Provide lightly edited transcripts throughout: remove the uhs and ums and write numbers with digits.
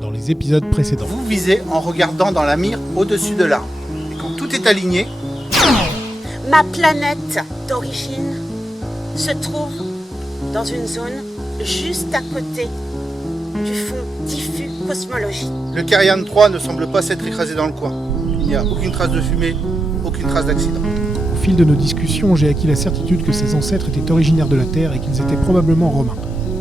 dans les épisodes précédents. Vous visez en regardant dans la mire au-dessus de l'arbre. Et quand tout est aligné, Ma planète d'origine se trouve dans une zone juste à côté du fond diffus cosmologique. le Carian 3 ne semble pas s'être écrasé dans le coin. Il n'y a aucune trace de fumée, aucune trace d'accident. Au fil de nos discussions, j'ai acquis la certitude que ses ancêtres étaient originaires de la Terre et qu'ils étaient probablement romains.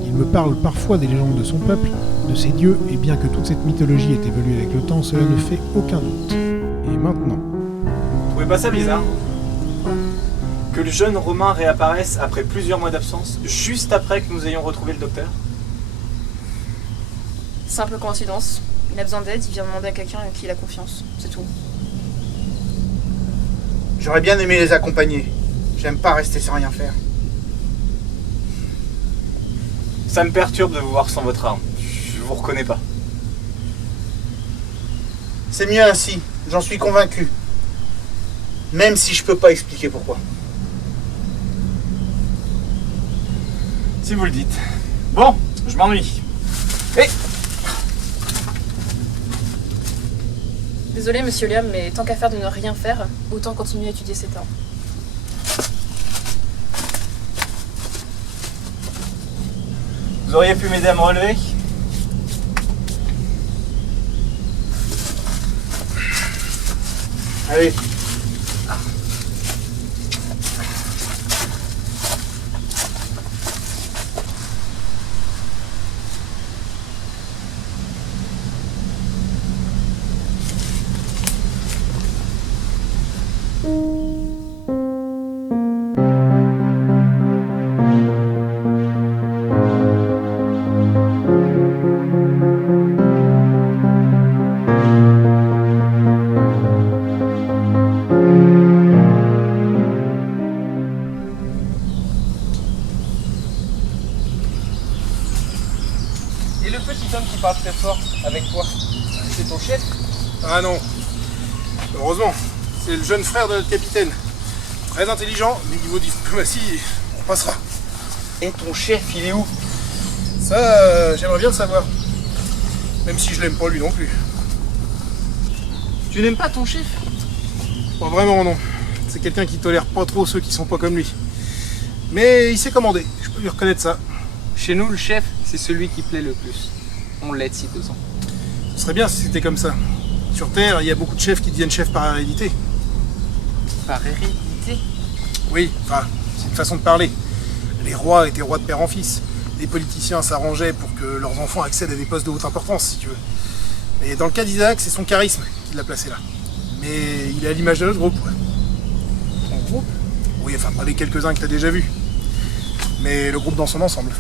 Il me parle parfois des légendes de son peuple, de ses dieux, et bien que toute cette mythologie ait évolué avec le temps, cela ne fait aucun doute. Et maintenant, Vous trouvez pas ça bizarre? Que le jeune Romain réapparaisse après plusieurs mois d'absence, juste après que nous ayons retrouvé le docteur? Simple coïncidence. Il a besoin d'aide, il vient demander à quelqu'un à qui il a confiance. C'est tout. J'aurais bien aimé les accompagner. J'aime pas rester sans rien faire. Ça me perturbe de vous voir sans votre arme. Je vous reconnais pas. C'est mieux ainsi, j'en suis convaincu. Même si je peux pas expliquer pourquoi. Si vous le dites. Bon, je m'ennuie. Et Désolé, monsieur Liam, mais tant qu'à faire de ne rien faire, autant continuer à étudier cet arbre. vous auriez pu m'aider à me relever? Allez. Et le petit homme qui parle très fort, avec toi, c'est ton chef? Ah non. Heureusement, c'est le jeune frère de notre capitaine. Très intelligent, mais niveau diplomatie, on passera. Et ton chef, il est où? Ça, j'aimerais bien le savoir. Même si je l'aime pas lui non plus. Tu n'aimes pas ton chef? Pas vraiment non. C'est quelqu'un qui tolère pas trop ceux qui sont pas comme lui. Mais il sait commander, je peux lui reconnaître ça. Chez nous, le chef, c'est celui qui plaît le plus. On l'aide si besoin. Ce serait bien si c'était comme ça. Sur Terre, il y a beaucoup de chefs qui deviennent chefs par hérédité. Par hérédité? Oui, enfin, c'est une façon de parler. Les rois étaient rois de père en fils. Les politiciens s'arrangeaient pour que leurs enfants accèdent à des postes de haute importance, si tu veux. Mais dans le cas d'Isaac, c'est son charisme qui l'a placé là. Mais il est à l'image de notre groupe, ouais. Ton groupe? Oui, enfin, pas les quelques-uns que t'as déjà vus. Mais le groupe dans son ensemble.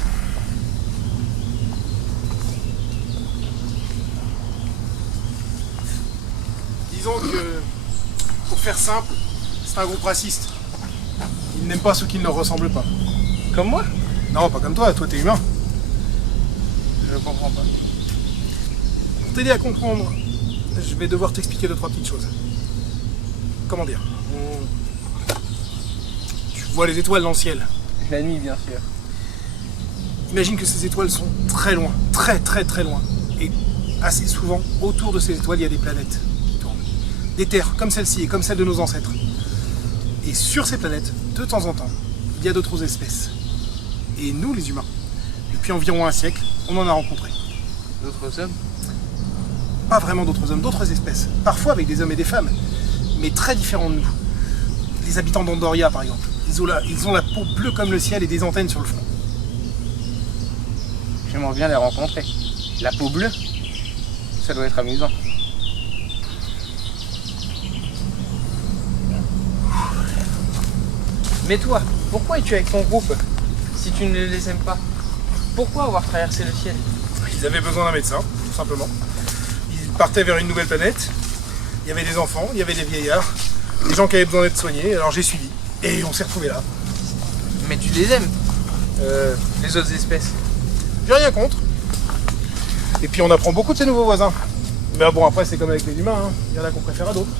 Disons que, pour faire simple, c'est un groupe raciste. Ils n'aiment pas ceux qui ne leur ressemblent pas. Comme moi? Non, pas comme toi t'es humain. Je comprends pas. Pour t'aider à comprendre, je vais devoir t'expliquer 2-3 petites choses. Comment dire? Tu vois les étoiles dans le ciel. La nuit, bien sûr. Imagine que ces étoiles sont très loin, très très très loin. Et assez souvent, autour de ces étoiles, il y a des planètes qui tournent. Des terres comme celle-ci et comme celle de nos ancêtres. Et sur ces planètes, de temps en temps, il y a d'autres espèces. Et nous, les humains, depuis environ un siècle, on en a rencontré. D'autres hommes? Pas vraiment d'autres hommes, d'autres espèces. Parfois avec des hommes et des femmes, mais très différents de nous. Les habitants d'Andoria, par exemple. Ils ont la peau bleue comme le ciel et des antennes sur le front. J'aimerais bien les rencontrer. La peau bleue? Ça doit être amusant. Mais toi, pourquoi es-tu avec ton groupe si tu ne les aimes pas? Pourquoi avoir traversé le ciel? Ils avaient besoin d'un médecin, tout simplement. Ils partaient vers une nouvelle planète. Il y avait des enfants, il y avait des vieillards, des gens qui avaient besoin d'être soignés, alors j'ai suivi. Et on s'est retrouvés là. Mais tu les aimes, les autres espèces. J'ai rien contre. Et puis on apprend beaucoup de ces nouveaux voisins. Mais bon, après c'est comme avec les humains, hein. Il y en a qu'on préfère à d'autres.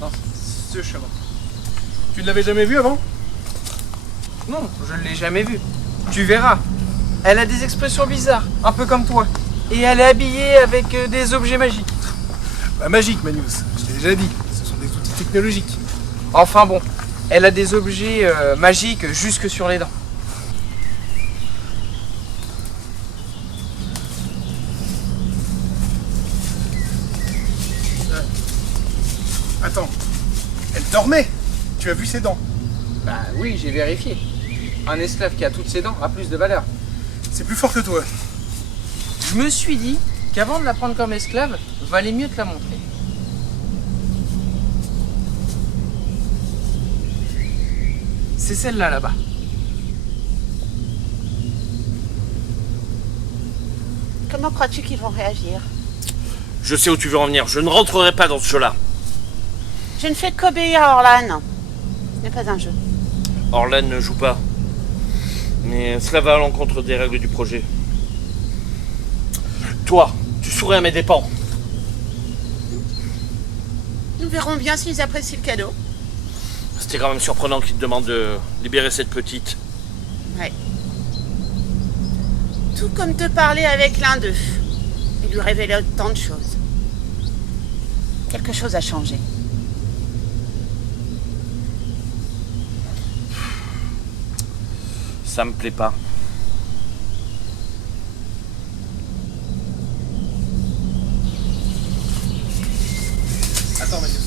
Non, ce chemin. Tu ne l'avais jamais vu avant? Non, je ne l'ai jamais vu. Tu verras. Elle a des expressions bizarres, un peu comme toi. Et elle est habillée avec des objets magiques. Pas magique, Manius. Je t'ai déjà dit. Ce sont des outils technologiques. Enfin bon, elle a des objets magiques jusque sur les dents. Attends. Elle dormait. Tu as vu ses dents. Bah oui, j'ai vérifié. Un esclave qui a toutes ses dents a plus de valeur. C'est plus fort que toi. Je me suis dit qu'avant de la prendre comme esclave, valait mieux te la montrer. C'est celle-là, là-bas. Comment crois-tu qu'ils vont réagir? Je sais où tu veux en venir. Je ne rentrerai pas dans ce jeu-là. Je ne fais qu'obéir à Orlan. Ce n'est pas un jeu. Orlan ne joue pas. Mais cela va à l'encontre des règles du projet. Toi, tu souris à mes dépens. Nous verrons bien s'ils apprécient le cadeau. C'était quand même surprenant qu'il te demande de libérer cette petite. Ouais. Tout comme te parler avec l'un d'eux et lui révéler tant de choses. Quelque chose a changé. Ça me plaît pas. Attends, Manius.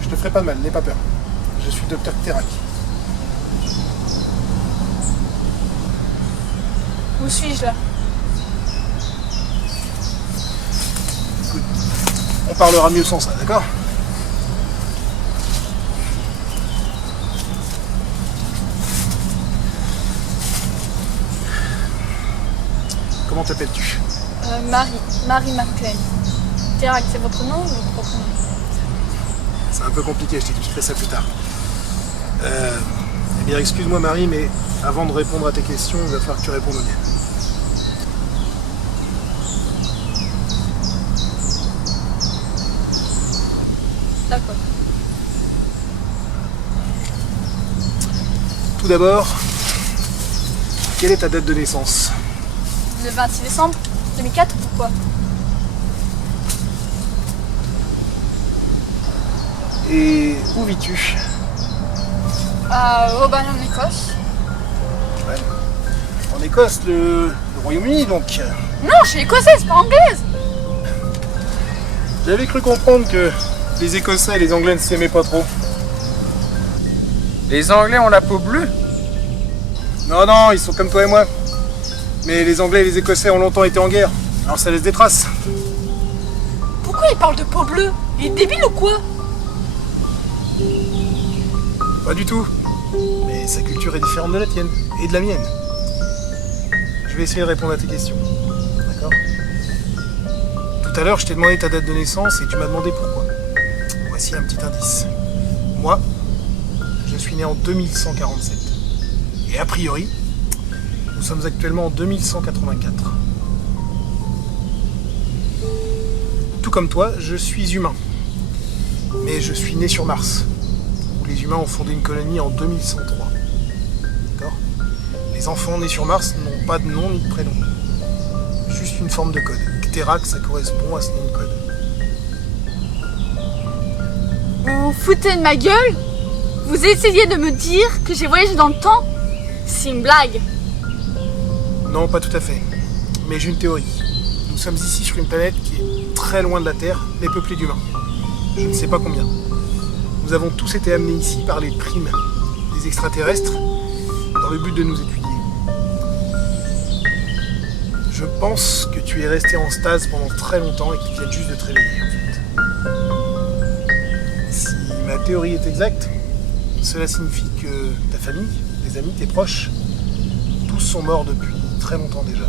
Je te ferai pas de mal, n'aie pas peur. Je suis Dr. Terak. Où suis-je là? Écoute, on parlera mieux sans ça, d'accord? Comment t'appelles-tu? Marie McLean. Terak, c'est votre nom ou votre propre nom? C'est un peu compliqué, je t'expliquerai ça plus tard. Eh bien, excuse-moi Marie, mais avant de répondre à tes questions, il va falloir que tu répondes aux miennes. D'accord. Tout d'abord, quelle est ta date de naissance? Le 26 décembre 2004, pourquoi? Et où vis-tu? À Aubagne en Écosse. Ouais. En Écosse, le Royaume-Uni donc. Non, je suis écossaise, pas anglaise. J'avais cru comprendre que les Écossais et les Anglais ne s'aimaient pas trop. Les Anglais ont la peau bleue. Non, non, ils sont comme toi et moi. Mais les Anglais et les Écossais ont longtemps été en guerre, alors ça laisse des traces. Pourquoi il parle de peau bleue? Il est débile ou quoi? Pas du tout. Mais sa culture est différente de la tienne, et de la mienne. Je vais essayer de répondre à tes questions. D'accord? Tout à l'heure, je t'ai demandé ta date de naissance et tu m'as demandé pourquoi. Voici un petit indice. Moi, je suis né en 2147. Et a priori, nous sommes actuellement en 2184. Tout comme toi, je suis humain. Mais je suis né sur Mars, où les humains ont fondé une colonie en 2103. D'accord? Les enfants nés sur Mars n'ont pas de nom ni de prénom. Juste une forme de code. Terak, ça correspond à ce nom de code. Vous vous foutez de ma gueule? Vous essayez de me dire que j'ai voyagé dans le temps? C'est une blague. Non, pas tout à fait. Mais j'ai une théorie. Nous sommes ici sur une planète qui est très loin de la Terre, mais peuplée d'humains. Je ne sais pas combien. Nous avons tous été amenés ici par les primes des extraterrestres dans le but de nous étudier. Je pense que tu es resté en stase pendant très longtemps et qu'ils viennent juste de te réveiller, en fait. Si ma théorie est exacte, cela signifie que ta famille, tes amis, tes proches, tous tous sont morts depuis très longtemps déjà.